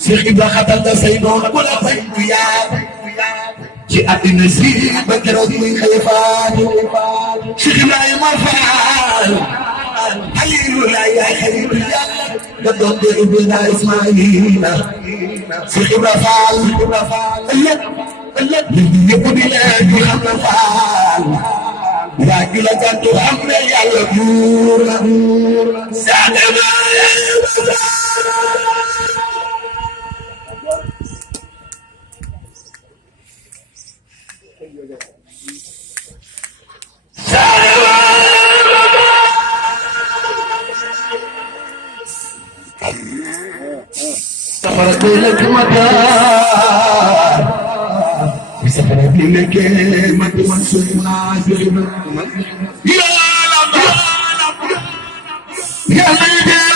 Cheikh Ibra xatal da say noon ku la bañ du yaar ci àddina si ba keroog muy xëy faatu Cheikh Ibrahima Fall Xaliilu laay yaay xaritu Yàlla nga doon de Ibra Ismaïla Cheikh Ibra Fall ëllëg ñëpp di leen di xam na Fall yaa ngi la gàttu xam ne Yàlla buur la سفر لك مكان سفر لك مكان سنة يا رب يا